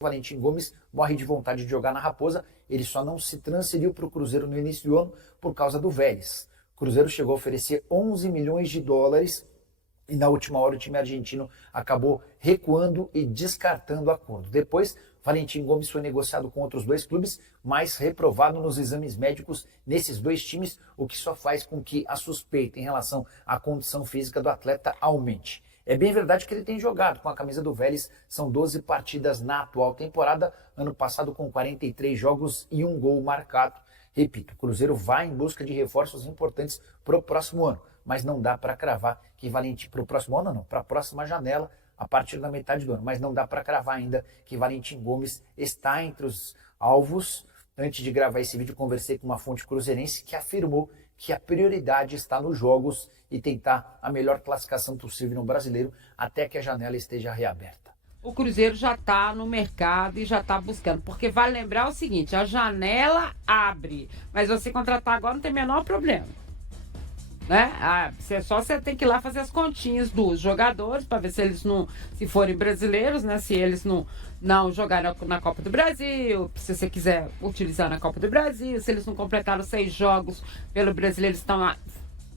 Valentim Gomes morre de vontade de jogar na Raposa, ele só não se transferiu para o Cruzeiro no início do ano por causa do Vélez. O Cruzeiro chegou a oferecer 11 milhões de dólares e na última hora o time argentino acabou recuando e descartando o acordo. Depois, Valentim Gomes foi negociado com outros 2 clubes, mas reprovado nos exames médicos nesses 2 times, o que só faz com que a suspeita em relação à condição física do atleta aumente. É bem verdade que ele tem jogado com a camisa do Vélez, são 12 partidas na atual temporada, ano passado com 43 jogos e 1 gol marcado. Repito, o Cruzeiro vai em busca de reforços importantes para o próximo ano, mas não dá para cravar que Valentim, para o próximo ano não, para a próxima janela, a partir da metade do ano, mas não dá para cravar ainda que Valentim Gomes está entre os alvos. Antes de gravar esse vídeo, conversei com uma fonte cruzeirense que afirmou que a prioridade está nos jogos e tentar a melhor classificação possível no Brasileiro até que a janela esteja reaberta. O Cruzeiro já está no mercado e já está buscando, porque vale lembrar o seguinte, a janela abre, mas você contratar agora não tem o menor problema. Né? Você tem que ir lá fazer as continhas dos jogadores para ver se eles não, se forem brasileiros, né? Se eles não jogarem na Copa do Brasil, se você quiser utilizar na Copa do Brasil, se eles não completaram 6 jogos pelo brasileiro, eles estão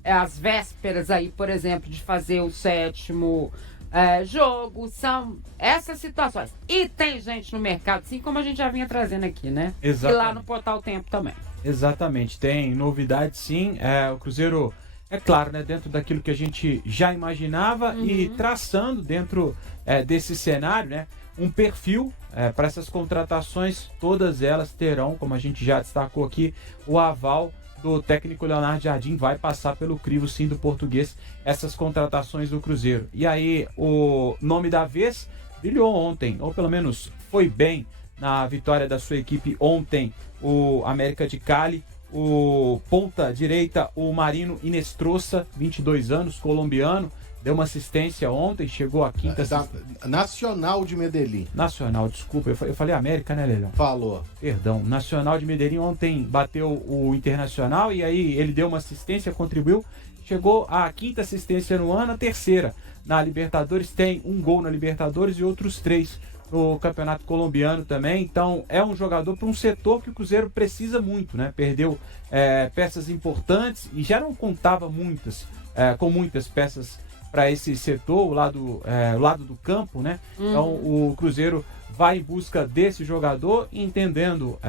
às vésperas aí, por exemplo, de fazer o 7º jogo, são essas situações. E tem gente no mercado, assim como a gente já vinha trazendo aqui, né? Exatamente. E lá no Portal Tempo também. Exatamente, tem novidade sim, o Cruzeiro... É claro, né, dentro daquilo que a gente já imaginava e traçando dentro desse cenário, né, um perfil para essas contratações, todas elas terão, como a gente já destacou aqui, o aval do técnico Leonardo Jardim, vai passar pelo crivo sim do português, essas contratações do Cruzeiro. E aí o nome da vez brilhou ontem, ou pelo menos foi bem na vitória da sua equipe ontem, o América de Cali. O ponta direita, o Marino Inestrosa, 22 anos, colombiano, deu uma assistência ontem, chegou à quinta... Nacional de Medellín. Nacional, desculpa, eu falei América, né, Lelão? Falou. Perdão, Nacional de Medellín ontem bateu o Internacional e aí ele deu uma assistência, contribuiu, chegou à quinta assistência no ano, a terceira na Libertadores, tem 1 gol na Libertadores e outros 3 no Campeonato Colombiano também, então é um jogador para um setor que o Cruzeiro precisa muito, né? Perdeu peças importantes e já não contava com muitas peças para esse setor, o lado do campo, né? Então o Cruzeiro vai em busca desse jogador, entendendo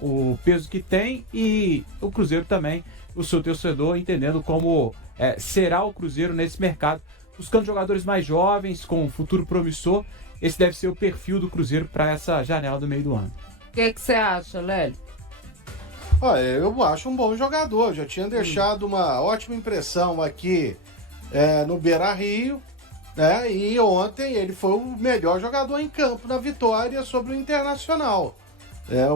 o peso que tem e o Cruzeiro também, o seu torcedor, entendendo como será o Cruzeiro nesse mercado, buscando jogadores mais jovens, com um futuro promissor. Esse deve ser o perfil do Cruzeiro para essa janela do meio do ano. O que você acha, Lélio? Eu acho um bom jogador. Já tinha deixado uma ótima impressão aqui no Beira-Rio, né? E ontem ele foi o melhor jogador em campo na vitória sobre o Internacional.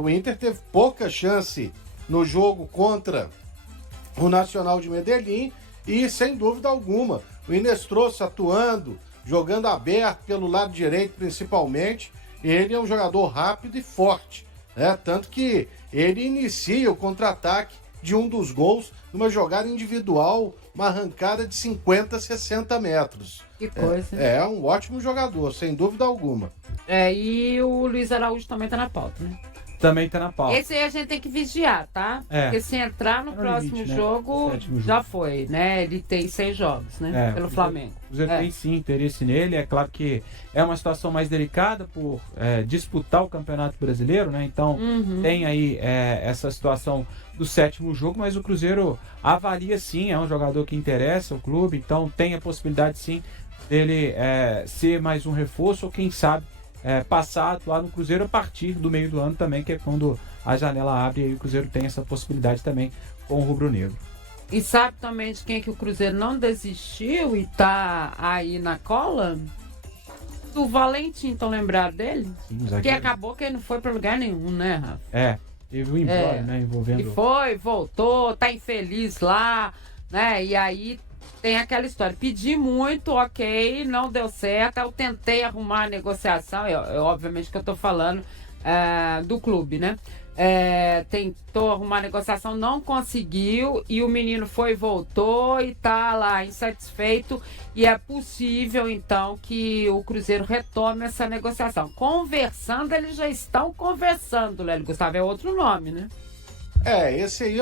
O Inter teve pouca chance no jogo contra o Nacional de Medellín e, sem dúvida alguma, o Inestrosa atuando, jogando aberto pelo lado direito principalmente, ele é um jogador rápido e forte, né? Tanto que ele inicia o contra-ataque de um dos gols numa jogada individual, uma arrancada de 50, 60 metros. Que coisa. É um ótimo jogador, sem dúvida alguma. E o Luiz Araújo também tá na pauta, né? Também tá na pauta. Esse aí a gente tem que vigiar, tá? Porque se entrar no próximo limite, né? jogo, já foi, né? Ele tem 6 jogos, né? Pelo Flamengo. O Cruzeiro tem sim interesse nele. É claro que é uma situação mais delicada por disputar o Campeonato Brasileiro, né? Então tem aí essa situação do 7º jogo, mas o Cruzeiro avalia sim, é um jogador que interessa o clube, então tem a possibilidade sim dele ser mais um reforço ou quem sabe passar a atuar no Cruzeiro a partir do meio do ano também, que é quando a janela abre e aí o Cruzeiro tem essa possibilidade também com o rubro-negro. E sabe também de quem é que o Cruzeiro não desistiu e tá aí na cola? Do Valentim, estão lembrados dele? Sim, porque acabou que ele não foi pra lugar nenhum, né, Rafa? Teve um embora, né, envolvendo... E voltou, tá infeliz lá, né, e aí tem aquela história, pedi muito, ok, não deu certo, eu tentei arrumar a negociação, obviamente que eu tô falando do clube, né? Tentou arrumar a negociação, não conseguiu, e o menino foi e voltou e tá lá insatisfeito, e é possível então que o Cruzeiro retome essa negociação. Conversando, eles já estão conversando, Lélio Gustavo, é outro nome, né? Esse aí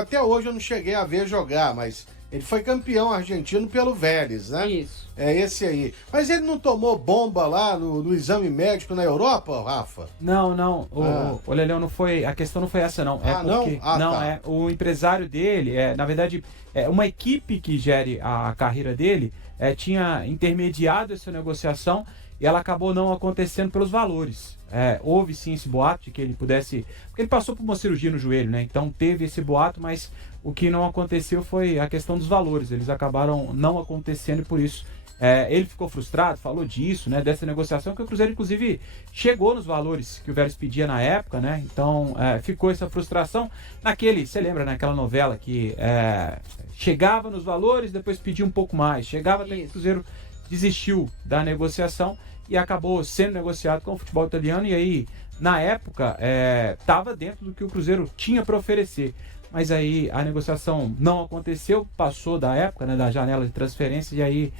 até hoje eu não cheguei a ver jogar, mas ele foi campeão argentino pelo Vélez, né? Isso. É esse aí. Mas ele não tomou bomba lá no exame médico na Europa, Rafa? Não. O Leleu não foi. A questão não foi essa, não. Não? Tá. O empresário dele, na verdade, uma equipe que gere a carreira dele tinha intermediado essa negociação e ela acabou não acontecendo pelos valores. Houve sim esse boato de que ele pudesse. Porque ele passou por uma cirurgia no joelho, né? Então teve esse boato, mas o que não aconteceu foi a questão dos valores. Eles acabaram não acontecendo e por isso. Ele ficou frustrado, falou disso, né, dessa negociação, que o Cruzeiro, inclusive, chegou nos valores que o Vélez pedia na época, né? Então, ficou essa frustração. Você lembra naquela novela que chegava nos valores, depois pedia um pouco mais, chegava até que o Cruzeiro desistiu da negociação e acabou sendo negociado com o futebol italiano, e aí, na época, estava dentro do que o Cruzeiro tinha para oferecer. Mas aí a negociação não aconteceu, passou da época, né, da janela de transferência, e aí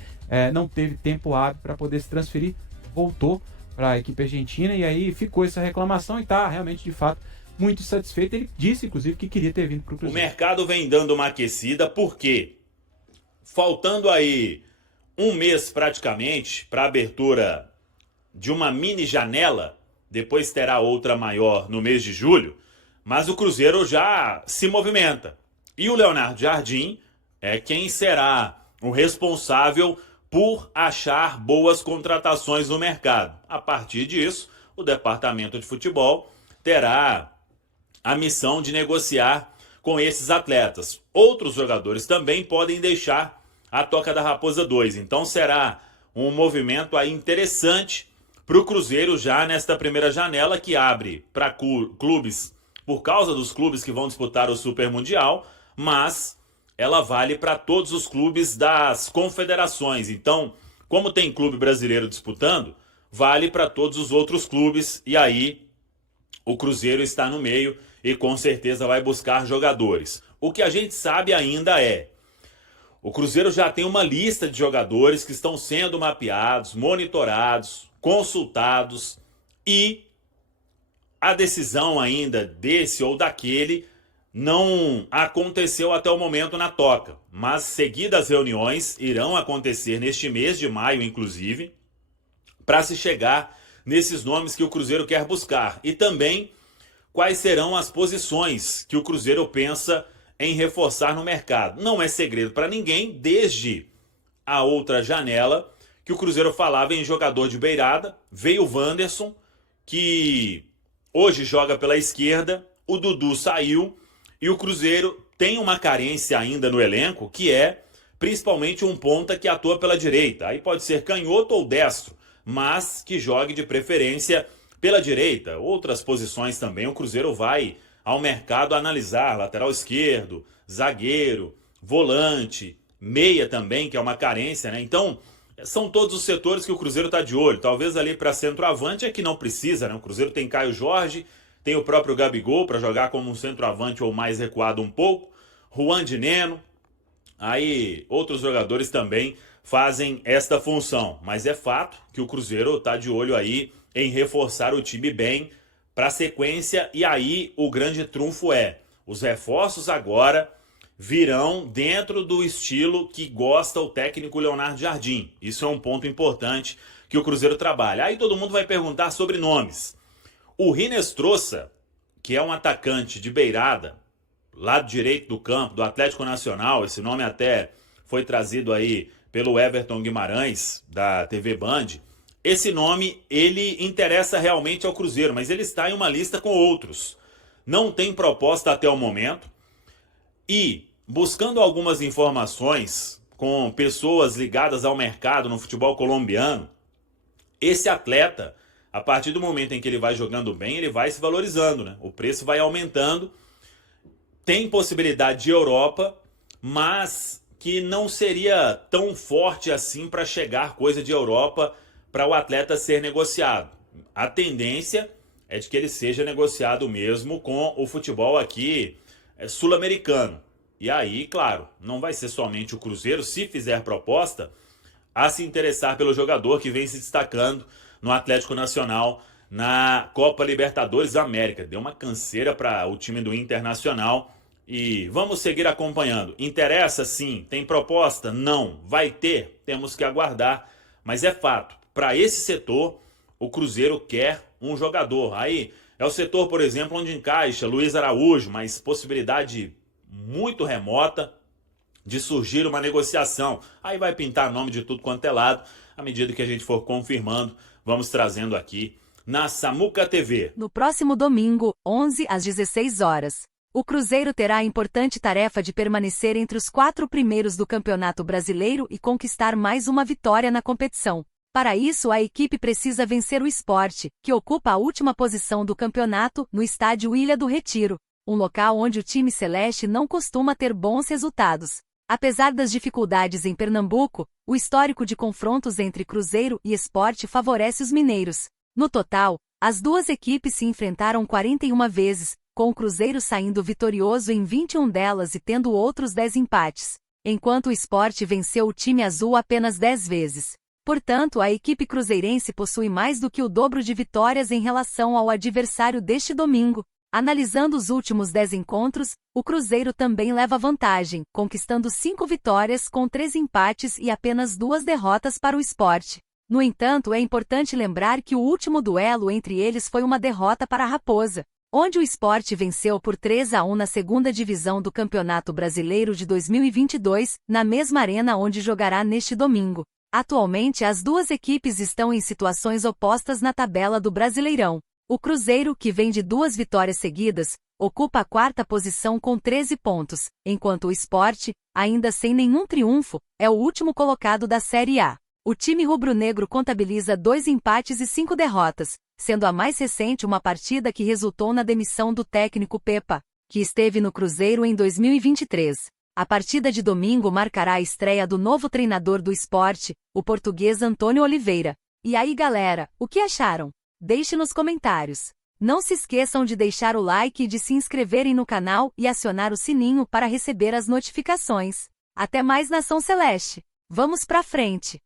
não teve tempo hábil para poder se transferir, voltou para a equipe argentina, e aí ficou essa reclamação e está realmente, de fato, muito satisfeito. Ele disse, inclusive, que queria ter vindo para o Cruzeiro. O mercado vem dando uma aquecida, porque faltando aí um mês praticamente para a abertura de uma mini janela, depois terá outra maior no mês de julho, mas o Cruzeiro já se movimenta. E o Leonardo Jardim é quem será o responsável por achar boas contratações no mercado. A partir disso, o departamento de futebol terá a missão de negociar com esses atletas. Outros jogadores também podem deixar a Toca da Raposa 2. Então será um movimento aí interessante para o Cruzeiro já nesta primeira janela, que abre para clubes, por causa dos clubes que vão disputar o Super Mundial, mas ela vale para todos os clubes das confederações. Então, como tem clube brasileiro disputando, vale para todos os outros clubes, e aí o Cruzeiro está no meio e com certeza vai buscar jogadores. O que a gente sabe ainda o Cruzeiro já tem uma lista de jogadores que estão sendo mapeados, monitorados, consultados, e a decisão ainda desse ou daquele não aconteceu até o momento na Toca, mas seguidas reuniões irão acontecer neste mês de maio, inclusive, para se chegar nesses nomes que o Cruzeiro quer buscar, e também quais serão as posições que o Cruzeiro pensa em reforçar no mercado. Não é segredo para ninguém, desde a outra janela, que o Cruzeiro falava em jogador de beirada. Veio o Wanderson, que hoje joga pela esquerda, o Dudu saiu, e o Cruzeiro tem uma carência ainda no elenco, que é principalmente um ponta que atua pela direita. Aí pode ser canhoto ou destro, mas que jogue de preferência pela direita. Outras posições também o Cruzeiro vai ao mercado analisar: lateral esquerdo, zagueiro, volante, meia também, que é uma carência, né? Então, são todos os setores que o Cruzeiro está de olho. Talvez ali para centroavante é que não precisa, né? O Cruzeiro tem Caio Jorge, tem o próprio Gabigol para jogar como um centroavante ou mais recuado um pouco, Juan de Neno, aí outros jogadores também fazem esta função. Mas é fato que o Cruzeiro está de olho aí em reforçar o time bem para a sequência, e aí o grande trunfo os reforços agora virão dentro do estilo que gosta o técnico Leonardo Jardim. Isso é um ponto importante que o Cruzeiro trabalha. Aí todo mundo vai perguntar sobre nomes. O Rinestrosa, que é um atacante de beirada, lado direito do campo, do Atlético Nacional, esse nome até foi trazido aí pelo Everton Guimarães, da TV Band. Esse nome, ele interessa realmente ao Cruzeiro, mas ele está em uma lista com outros. Não tem proposta até o momento. E, buscando algumas informações com pessoas ligadas ao mercado no futebol colombiano, esse atleta, a partir do momento em que ele vai jogando bem, ele vai se valorizando, né? O preço vai aumentando. Tem possibilidade de Europa, mas que não seria tão forte assim para chegar coisa de Europa para o atleta ser negociado. A tendência é de que ele seja negociado mesmo com o futebol aqui sul-americano. E aí, claro, não vai ser somente o Cruzeiro, se fizer proposta, a se interessar pelo jogador que vem se destacando no Atlético Nacional na Copa Libertadores da América. Deu uma canseira para o time do Internacional e vamos seguir acompanhando. Interessa sim, tem proposta? Não. Vai ter? Temos que aguardar, mas é fato, para esse setor, o Cruzeiro quer um jogador. Aí é o setor, por exemplo, onde encaixa Luiz Araújo, mas possibilidade muito remota de surgir uma negociação. Aí vai pintar nome de tudo quanto é lado. À medida que a gente for confirmando, vamos trazendo aqui na Samuca TV. No próximo domingo, 11 às 16 horas, o Cruzeiro terá a importante tarefa de permanecer entre os 4 primeiros do Campeonato Brasileiro e conquistar mais uma vitória na competição. Para isso, a equipe precisa vencer o Sport, que ocupa a última posição do campeonato, no estádio Ilha do Retiro, um local onde o time celeste não costuma ter bons resultados. Apesar das dificuldades em Pernambuco, o histórico de confrontos entre Cruzeiro e Sport favorece os mineiros. No total, as duas equipes se enfrentaram 41 vezes, com o Cruzeiro saindo vitorioso em 21 delas e tendo outros 10 empates, enquanto o Sport venceu o time azul apenas 10 vezes. Portanto, a equipe cruzeirense possui mais do que o dobro de vitórias em relação ao adversário deste domingo. Analisando os últimos 10 encontros, o Cruzeiro também leva vantagem, conquistando 5 vitórias com 3 empates e apenas 2 derrotas para o Sport. No entanto, é importante lembrar que o último duelo entre eles foi uma derrota para a Raposa, onde o Sport venceu por 3-1 na segunda divisão do Campeonato Brasileiro de 2022, na mesma arena onde jogará neste domingo. Atualmente, as duas equipes estão em situações opostas na tabela do Brasileirão. O Cruzeiro, que vem de 2 vitórias seguidas, ocupa a 4ª posição com 13 pontos, enquanto o Sport, ainda sem nenhum triunfo, é o último colocado da Série A. O time rubro-negro contabiliza 2 empates e 5 derrotas, sendo a mais recente uma partida que resultou na demissão do técnico Pepa, que esteve no Cruzeiro em 2023. A partida de domingo marcará a estreia do novo treinador do Sport, o português Antônio Oliveira. E aí, galera, o que acharam? Deixe nos comentários. Não se esqueçam de deixar o like e de se inscreverem no canal e acionar o sininho para receber as notificações. Até mais, Nação Celeste! Vamos pra frente!